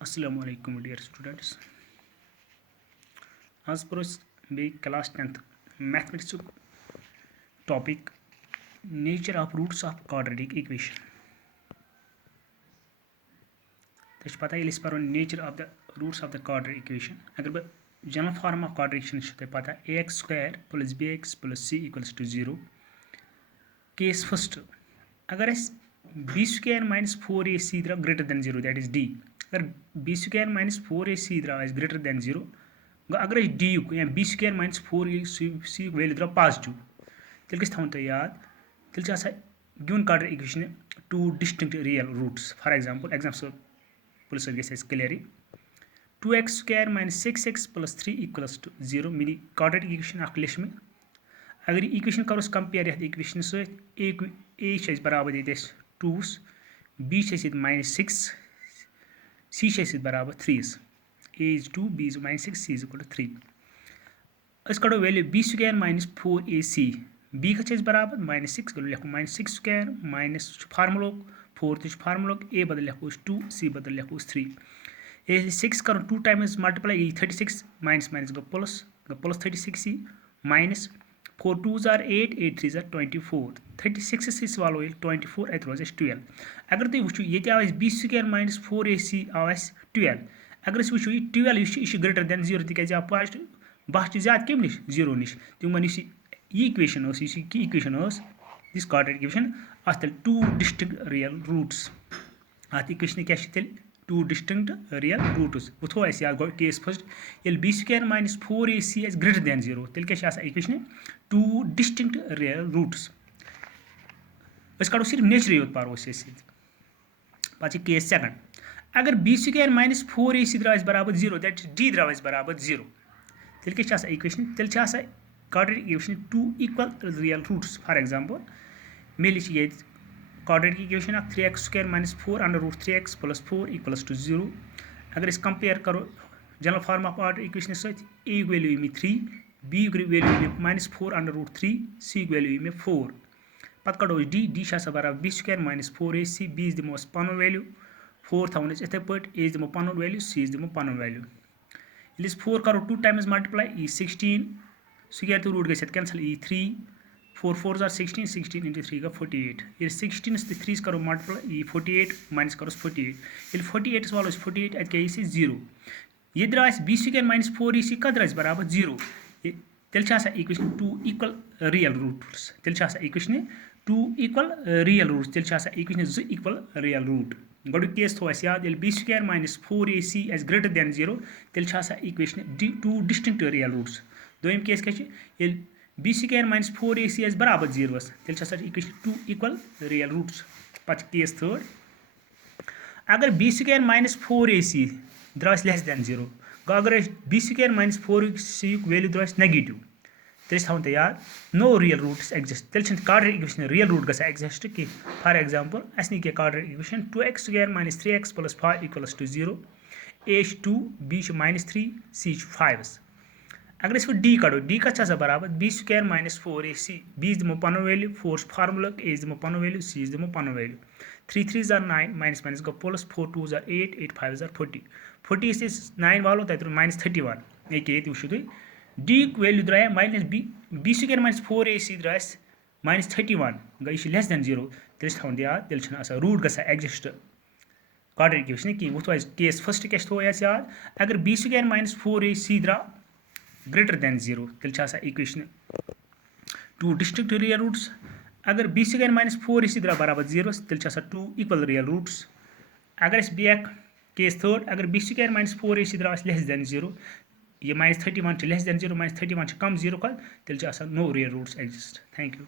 Assalamu alaikum dear students. As per us class 10th mathematics topic nature of roots of quadratic equation. तो पता है इस पर nature of the roots of the quadratic equation. अगर बह general form of quadratic equation तो पता है ax square plus bx plus c equals to 0. Case first अगर इस b square minus 4ac greater than 0 that is d. अगर b square minus 4ac is greater than 0 अगर d या b square minus 4ac value द्रा positive तेल गस थवन तो याद तेल given quadratic equation two distinct real roots. For example गस clear 2x square minus 6x plus 3 equals to 0 मिली quadratic equation अख लिख में अगर इक्वेशन करो कंपेयर यथ इक्वेशन सहित a बराबर ये 2 b -6 c बराबर 3 a is 2 b is -6 c is equal to 3 अस कड़ो value b square minus 4ac b का बराबर -6 गलो लिखो -6 स्क्वायर माइनस फार्मूला 4 तो फार्मूला a बदल लिखो 2 c बदल लिखो 3 a 6 करो 2 times multiply 36 minus minus go plus 36 c minus 4 2s are 8 8 3s are 24 36 से वालो 24 अत रोज 12 अगर तुम वो ये आव b स्क्वायर माइनस 4ac आव 12 अगर वो 12 यह ग्रेटर देन 0 तक आव पॉजिटिव बह ज्यादा कम नश 0 नश तुम यह equation equation this quadratic equation अत टू डिस्टिंक्ट रियल रूट्स अत इक्वेशन क्या तेल टू डिस्टिंक्ट रियल रूट्स वो थो याद गो केस फर्स्ट ये b square minus 4ac greater than 0 तेल क्या equation two distinct real roots कड़ो सिर्फ नेचर योत पारो पे केस सेकंड अगर b स्क्वायर माइनस 4ac द्राव बराबर 0 दैट d द्राव बराबर 0 तेल क्या इक्वेशन तेल quadratic equation two equal real roots. For example मे लिख ये quadratic equation 3x square minus 4 under root 3x plus 4 equals to 0. अगर इस कंपेयर करो general form of quadratic equation सहित a वैल्यू में 3 b वैल्यू में -4 under root 3 c वैल्यू में 4 पत कड़ो d बराबर b square minus 4ac b दिमो पन वैल्यू 4 थवन इथे पे a दिमो पन वैल्यू c दिमो पन वैल्यू ये 4 करो 2 टाइम्स मल्टीप्लाई 16 स्क्वायर तो रूट गई कैंसल 3 4 4s are 16 16 into 3 का 48 ये 16 से 3 करो मल्टीप्लाई 48 माइनस करो 48 ये 48 वालों 48 अत क्या 0 ये Dras b square minus 4ac का द्रास बराबर 0 तेल equation two equal real roots तेल equation two equal real roots तेल इक्वेशन 2 इक्वल रियल रूट गो केस थो याद b square minus 4ac greater than 0 तेल equation two distinct real roots दोम केस क्या b स्क्वायर माइनस 4ac बराबर 0 तेल equation two equal real roots पे केस थर्ड अगर b स्क्वायर माइनस 4ac द्रास लेस देन 0 गो अगर b square minus 4ac value द्रास नेगेटिव तेल थवन तो याद नो रियल रूट्स एग्जिस्ट तेल quadratic इक्वेशन रियल रूट गसा एग्जिस्ट कि फॉर एग्जांपल अस नी quadratic equation 2x square minus 3x plus 5 equals to 0 a 2 b -3 c 5 अगर इस d कड़ो d का बराबर b square minus 4ac b दिमो पन वैल्यू 4 फार्मूला a दिमो पन वैल्यू c दिमो पन value 3 3s are 9 minus minus go plus 4 2s are 8 8 5s are 40 40 से 9 वालो तत -31 ये वो d वैल्यू द्राया minus b square minus 4ac द्रास -31 गई लेस देन 0 तेल थवन याद तेल रूट गसा एग्जिस्ट quadratic इक्वेशन कि वो केस फर्स्ट क्या थो याद अगर b स्क्वायर माइनस 4ac द्रा ग्रेटर देन 0 तेल equation two distinct real roots अगर b स्क्वायर माइनस 4ac द्रा बराबर 0 तेल टू इक्वल रियल रूट्स अगर बैक केस थर्ड अगर b स्क्वायर माइनस 4ac द्रा लेस देन 0 ये -31 लेस देन 0 -31 कम 0 का तेल no real roots exist. Thank you.